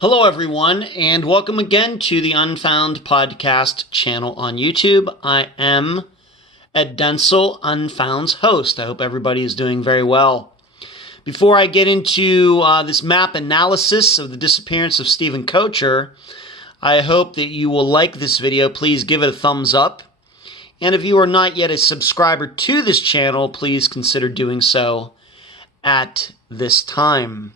Hello, everyone, and welcome again to the Unfound podcast channel on YouTube. I am Ed Denzel, Unfound's host. I hope everybody is doing very well. Before I get into this map analysis of the disappearance of Stephen Koecher, I hope that you will like this video. Please give it a thumbs up. And if you are not yet a subscriber to this channel, please consider doing so at this time.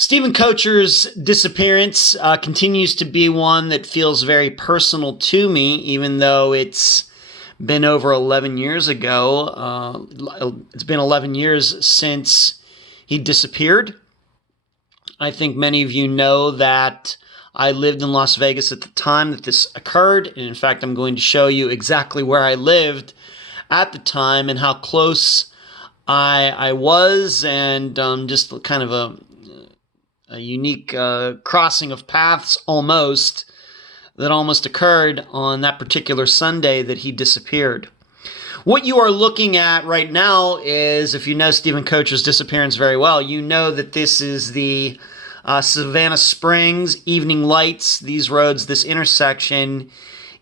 Stephen Koecher's disappearance continues to be one that feels very personal to me, even though it's been over 11 years ago. It's been 11 years since he disappeared. I think many of you know that I lived in Las Vegas at the time that this occurred. And in fact, I'm going to show you exactly where I lived at the time and how close I was, and just kind of a unique crossing of paths almost occurred on that particular Sunday that he disappeared. What you are looking at right now is, if you know Stephen Koecher's disappearance very well, you know that this is the Savannah Springs Evening Lights. These roads, this intersection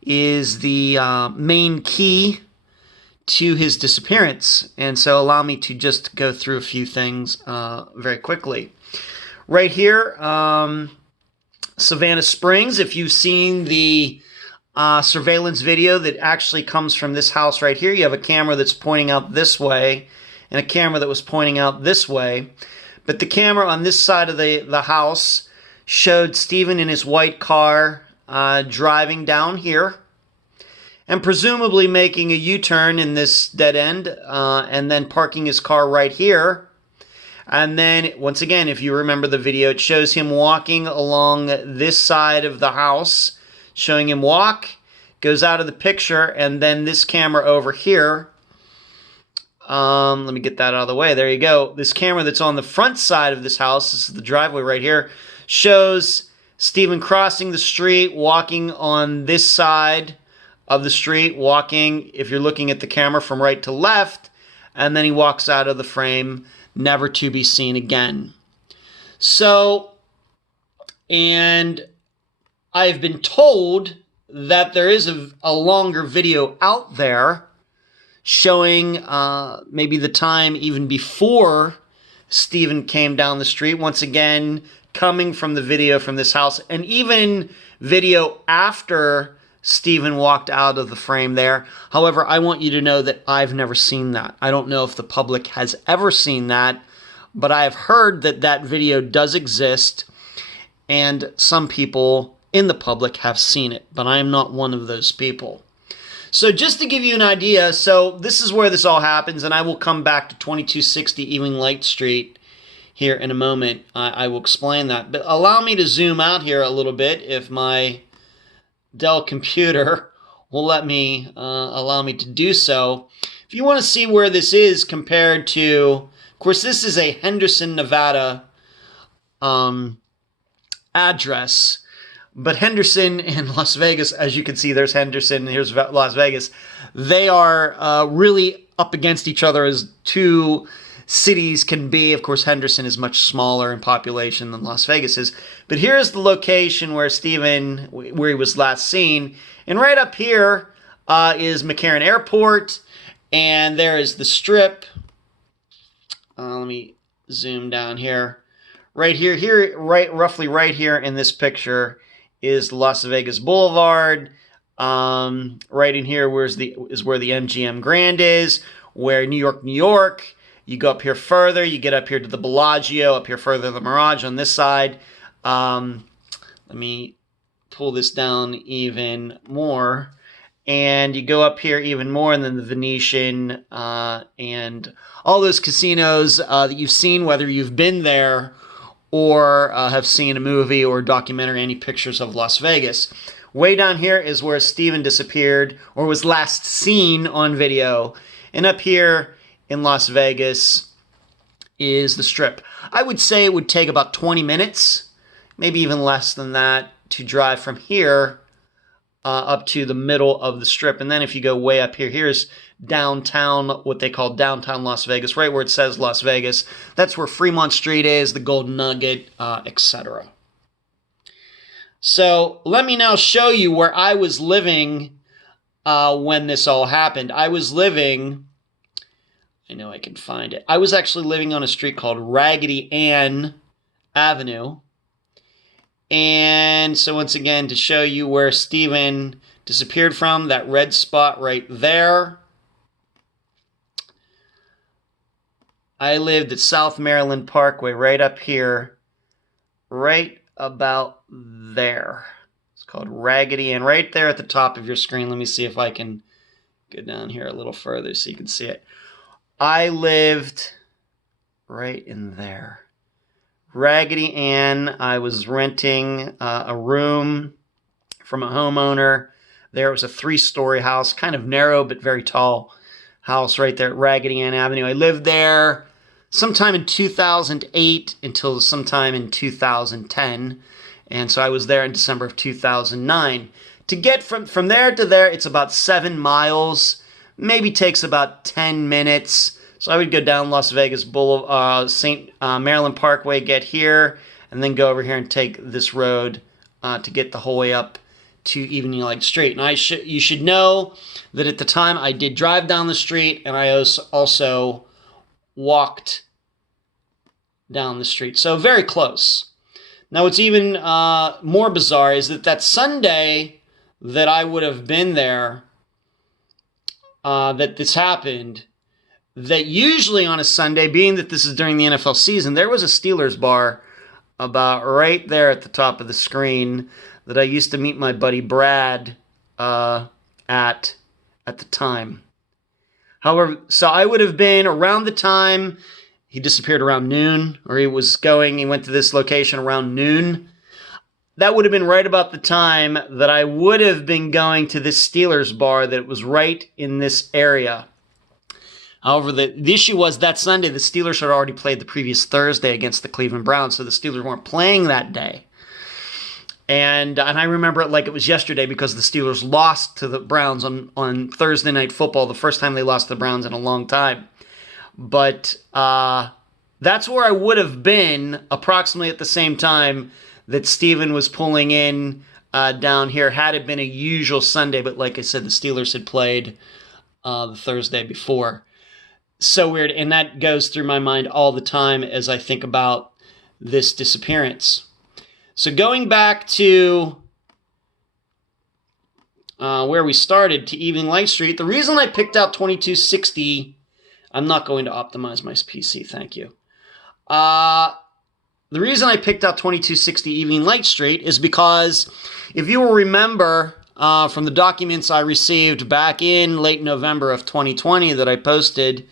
is the main key to his disappearance. And so allow me to just go through a few things very quickly. Right here, Savannah Springs. If you've seen the surveillance video that actually comes from this house right here, you have a camera that's pointing out this way and a camera that was pointing out this way. But the camera on this side of the house showed Stephen in his white car driving down here and presumably making a U-turn in this dead end and then parking his car right here. And then, once again, if you remember the video, it shows him walking along this side of the house, showing him walk, goes out of the picture, and then this camera over here, let me get that out of the way, there you go. This camera that's on the front side of this house, this is the driveway right here, shows Stephen crossing the street, walking on this side of the street, walking, if you're looking at the camera, from right to left, and then he walks out of the frame, never to be seen again. So, and I've been told that there is a longer video out there showing maybe the time even before Stephen came down the street, once again coming from the video from this house, and even video after Stephen walked out of the frame there. However, I want you to know that I've never seen that. I don't know if the public has ever seen that, but I have heard that that video does exist, and some people in the public have seen it, but I am not one of those people. So just to give you an idea, so this is where this all happens, and I will come back to 2260 Evening Light Street here in a moment. I will explain that. But allow me to zoom out here a little bit if my Dell computer will let me allow me to do so. If you want to see where this is compared to, of course, this is a Henderson, Nevada address, but Henderson and Las Vegas, as you can see, there's Henderson and here's Las Vegas. They are really up against each other as two cities can be. Of course, Henderson is much smaller in population than Las Vegas is. But here's the location where where he was last seen. And right up here is McCarran Airport. And there is the Strip. Let me zoom down here. Right here, roughly right here in this picture is Las Vegas Boulevard. Right in here is where the MGM Grand is, where New York. You go up here further, you get up here to the Bellagio, up here further the Mirage on this side. Let me pull this down even more. And you go up here even more, and then the Venetian and all those casinos that you've seen, whether you've been there or have seen a movie or documentary, any pictures of Las Vegas. Way down here is where Stephen disappeared or was last seen on video. And up here in Las Vegas is the Strip. I would say it would take about 20 minutes, maybe even less than that, to drive from here up to the middle of the Strip. And then if you go way up here, here's downtown, what they call downtown Las Vegas, right where it says Las Vegas. That's where Fremont Street is, the Golden Nugget, etc. So let me now show you where I was living when this all happened. I was living, I know I can find it. I was actually living on a street called Raggedy Ann Avenue. And so once again, to show you where Stephen disappeared from, that red spot right there. I lived at South Maryland Parkway, right up here, right about there. It's called Raggedy Ann, right there at the top of your screen. Let me see if I can go down here a little further so you can see it. I lived right in there. Raggedy Ann. I was renting a room from a homeowner. There was a 3-story house, kind of narrow but very tall house right there at Raggedy Ann Avenue. I lived there sometime in 2008 until sometime in 2010. And so I was there in December of 2009. To get from there to there, it's about 7 miles. Maybe takes about 10 minutes. So I would go down Las Vegas Boulevard, St. Maryland Parkway, get here, and then go over here and take this road to get the whole way up to Evening Light Street. And you should know that at the time I did drive down the street, and I also walked down the street. So very close. Now what's even more bizarre is that Sunday that I would have been there, that this happened, that usually on a Sunday, being that this is during the NFL season, there was a Steelers bar about right there at the top of the screen that I used to meet my buddy Brad at the time. However, so I would have been around the time he disappeared around noon, or he went to this location around noon. That would have been right about the time that I would have been going to this Steelers bar that was right in this area. However, the issue was that Sunday, the Steelers had already played the previous Thursday against the Cleveland Browns, so the Steelers weren't playing that day. And I remember it like it was yesterday because the Steelers lost to the Browns on Thursday Night Football, the first time they lost to the Browns in a long time. But that's where I would have been approximately at the same time that Stephen was pulling in down here, had it been a usual Sunday. But like I said, the Steelers had played the Thursday before. So weird, and that goes through my mind all the time as I think about this disappearance. So going back to where we started, to Evening Light Street, the reason I picked out 2260, I'm not going to optimize my PC, thank you. The reason I picked out 2260 Evening Light Street is because, if you will remember from the documents I received back in late November of 2020 that I posted,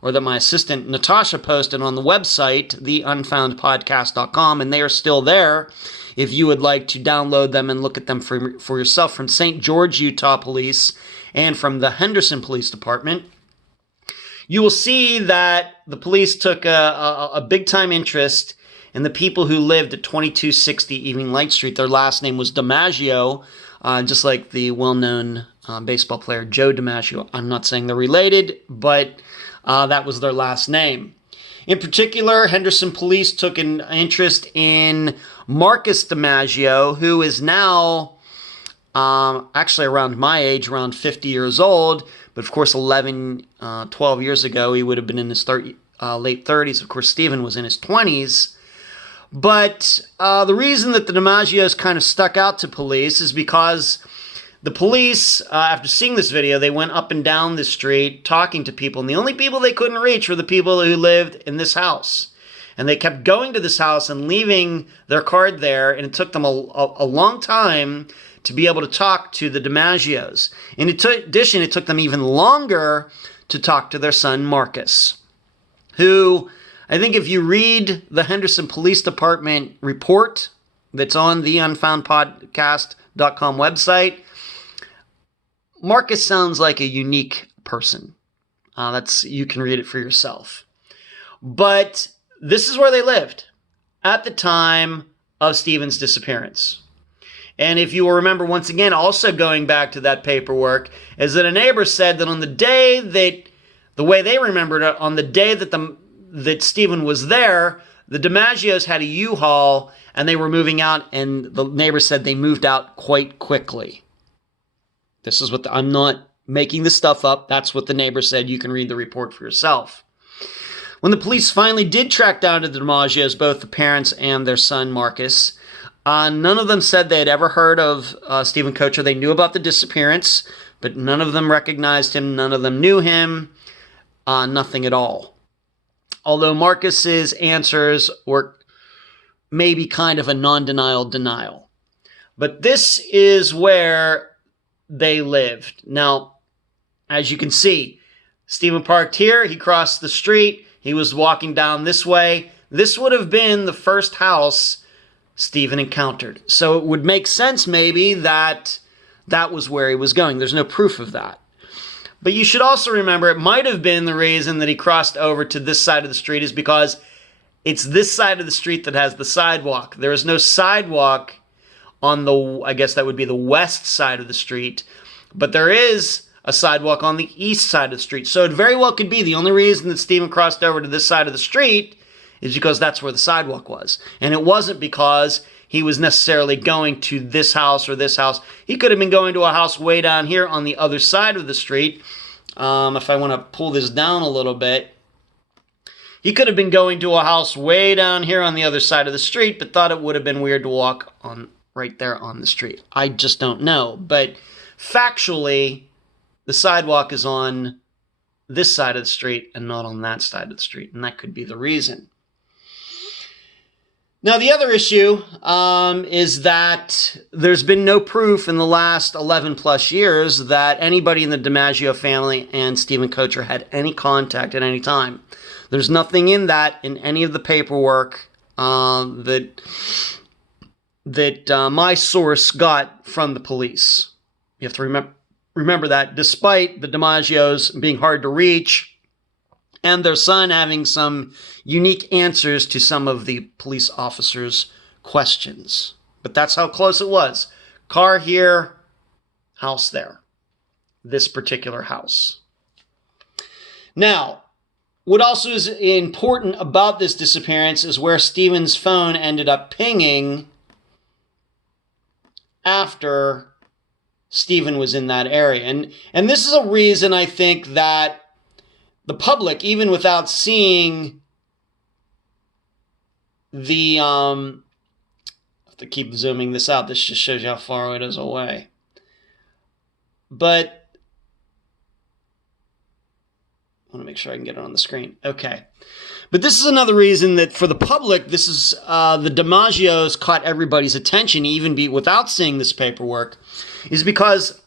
or that my assistant Natasha posted on the website, theunfoundpodcast.com, and they are still there if you would like to download them and look at them for yourself, from St. George, Utah Police and from the Henderson Police Department. You will see that the police took a big-time interest in the people who lived at 2260 Evening Light Street. Their last name was DiMaggio, just like the well-known baseball player Joe DiMaggio. I'm not saying they're related, but that was their last name. In particular, Henderson Police took an interest in Marcus DiMaggio, who is now actually around my age, around 50 years old. But of course, 12 years ago, he would have been in his late 30s. Of course, Stephen was in his 20s. But the reason that the DiMaggios kind of stuck out to police is because the police, after seeing this video, they went up and down the street talking to people, and the only people they couldn't reach were the people who lived in this house. And they kept going to this house and leaving their card there, and it took them a long time to be able to talk to the DiMaggios. In addition, it took them even longer to talk to their son, Marcus, who, I think if you read the Henderson Police Department report that's on the unfoundpodcast.com website, Marcus sounds like a unique person. You can read it for yourself. But this is where they lived at the time of Stephen's disappearance. And if you will remember, once again, also going back to that paperwork, is that a neighbor said that on the day the way they remembered it, on the day that Stephen was there, the DiMaggios had a U-Haul and they were moving out, and the neighbor said they moved out quite quickly. This is I'm not making this stuff up. That's what the neighbor said. You can read the report for yourself. When the police finally did track down to the DiMaggios, both the parents and their son, Marcus, none of them said they had ever heard of Stephen Koecher. They knew about the disappearance, but none of them recognized him. None of them knew him. Nothing at all. Although Marcus's answers were maybe kind of a non-denial denial. But this is where they lived. Now, as you can see, Stephen parked here. He crossed the street. He was walking down this way. This would have been the first house Stephen encountered. So it would make sense maybe that that was where he was going. There's no proof of that. But you should also remember it might have been the reason that he crossed over to this side of the street is because it's this side of the street that has the sidewalk. There is no sidewalk on the, I guess that would be the west side of the street, but there is a sidewalk on the east side of the street. So it very well could be the only reason that Stephen crossed over to this side of the street is because that's where the sidewalk was. And it wasn't because he was necessarily going to this house or this house. He could have been going to a house way down here on the other side of the street. If I want to pull this down a little bit, he could have been going to a house way down here on the other side of the street, but thought it would have been weird to walk on right there on the street. I just don't know. But factually, the sidewalk is on this side of the street and not on that side of the street, and that could be the reason. Now, the other issue is that there's been no proof in the last 11 plus years that anybody in the DiMaggio family and Stephen Koecher had any contact at any time. There's nothing in that, in any of the paperwork that my source got from the police. You have to remember that, despite the DiMaggios being hard to reach, and their son having some unique answers to some of the police officers' questions. But that's how close it was. Car here, house there. This particular house. Now, what also is important about this disappearance is where Stephen's phone ended up pinging after Stephen was in that area. And this is a reason I think that the public, even without seeing the, I have to keep zooming this out. This just shows you how far it is away. But I want to make sure I can get it on the screen. Okay. But this is another reason that for the public, this is the DiMaggios caught everybody's attention, even without seeing this paperwork, is because,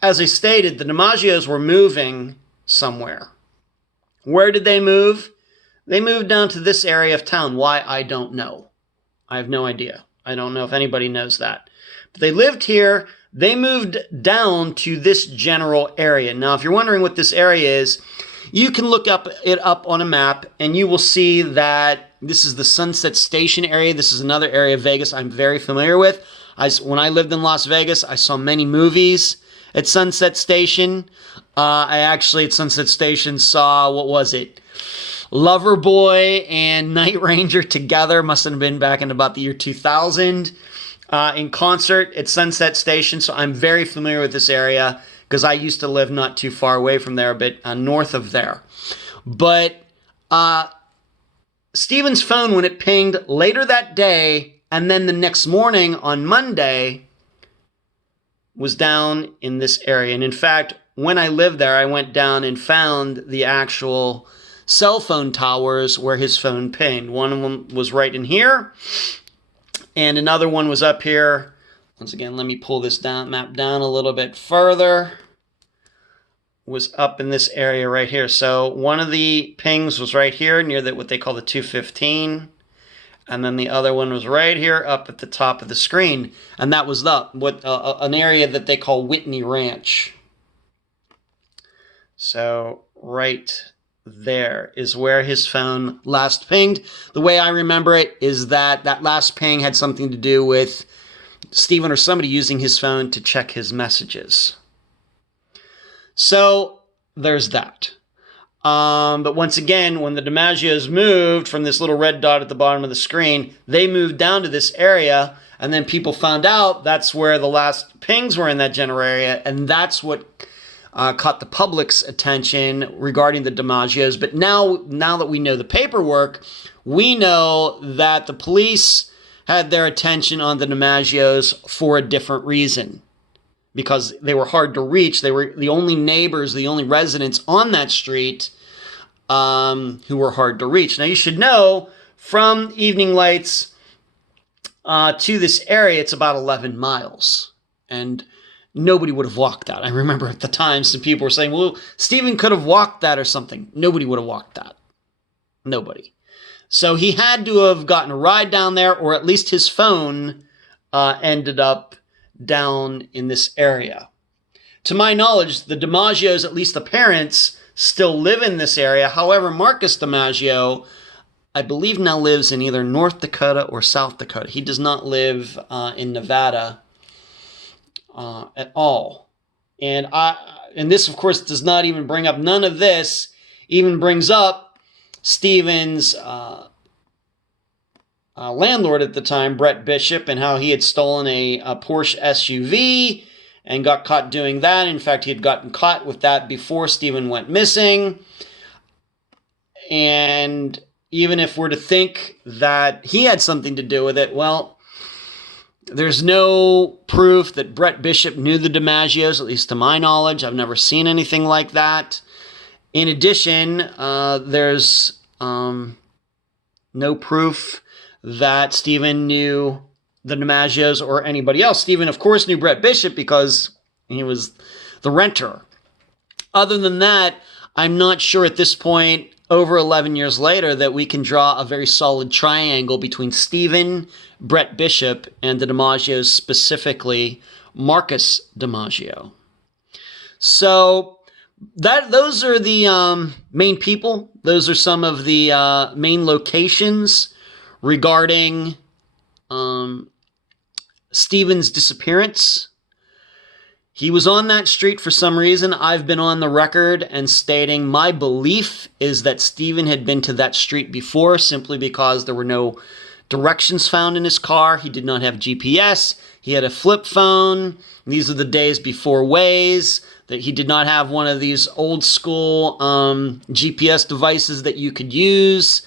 as I stated, the DiMaggios were moving somewhere. Where did they move? They moved down to this area of town. Why? I don't know. I have no idea. I don't know if anybody knows that. But they lived here. They moved down to this general area. Now, if you're wondering what this area is, you can look it up on a map, and you will see that this is the Sunset Station area. This is another area of Vegas I'm very familiar with. When I lived in Las Vegas, I saw many movies at Sunset Station. I actually, at Sunset Station, saw, what was it? Loverboy and Night Ranger together. Must have been back in about the year 2000 in concert at Sunset Station. So I'm very familiar with this area because I used to live not too far away from there, but north of there. But Stephen's phone, when it pinged later that day and then the next morning on Monday, was down in this area. And in fact, when I lived there, I went down and found the actual cell phone towers where his phone pinged. One of them was right in here, and another one was up here. Once again, let me pull this map down a little bit further. Was up in this area right here. So one of the pings was right here near what they call the 215. And then the other one was right here up at the top of the screen. And that was an area that they call Whitney Ranch. So right there is where his phone last pinged. The way I remember it is that last ping had something to do with Stephen or somebody using his phone to check his messages. So there's that. But once again, when the DiMaggios moved from this little red dot at the bottom of the screen, they moved down to this area, and then people found out that's where the last pings were in that general area, and that's what caught the public's attention regarding the DiMaggios. But now that we know the paperwork, we know that the police had their attention on the DiMaggios for a different reason. Because they were hard to reach. They were the only neighbors, the only residents on that street who were hard to reach. Now, you should know, from Evening Lights to this area, it's about 11 miles. And nobody would have walked that. I remember at the time some people were saying, well, Stephen could have walked that or something. Nobody would have walked that. Nobody. So he had to have gotten a ride down there, or at least his phone ended up down in this area. To my knowledge, the DiMaggios, at least the parents, still live in this area. However, Marcus DiMaggio, I believe, now lives in either North Dakota or South Dakota. He does not live in Nevada at all. And this, of course, does not even bring up, none of this even brings up Stephen's landlord at the time, Brett Bishop, and how he had stolen a Porsche SUV and got caught doing that. In fact, he had gotten caught with that before Stephen went missing. And even if we're to think that he had something to do with it, well, there's no proof that Brett Bishop knew the DiMaggios, at least to my knowledge. I've never seen anything like that. In addition, there's no proof that Stephen knew the DiMaggios or anybody else. Stephen, of course, knew Brett Bishop because he was the renter. Other than that, I'm not sure at this point, over 11 years later, that we can draw a very solid triangle between Stephen, Brett Bishop, and the DiMaggios, specifically Marcus DiMaggio. So those are the main people. Those are some of the main locations regarding Stephen's disappearance. He was on that street for some reason. I've been on the record and stating my belief is that Stephen had been to that street before, simply because there were no directions found in his car. He did not have GPS. He had a flip phone. These are the days before Waze. That he did not have one of these old school GPS devices that you could use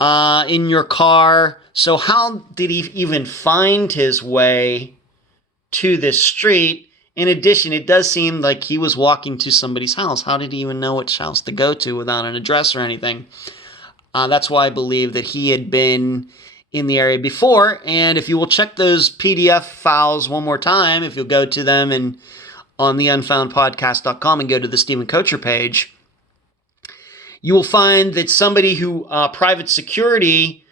in your car. So how did he even find his way to this street? In addition, it does seem like he was walking to somebody's house. How did he even know which house to go to without an address or anything? That's why I believe that he had been in the area before. And if you will check those PDF files one more time, if you'll go to them and on the unfoundpodcast.com and go to the Stephen Koecher page, you will find that somebody who, private security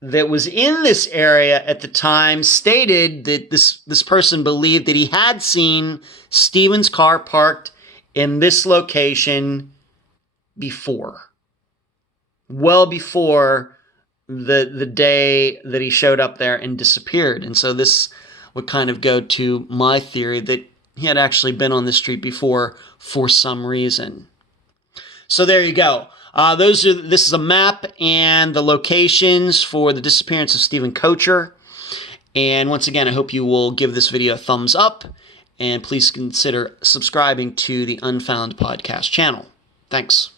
that was in this area at the time, stated that this person believed that he had seen Stephen's car parked in this location before. Well before the day that he showed up there and disappeared. And so this would kind of go to my theory that he had actually been on the street before for some reason. So there you go. This is a map and the locations for the disappearance of Stephen Koecher. And once again, I hope you will give this video a thumbs up, and please consider subscribing to the Unfound podcast channel. Thanks.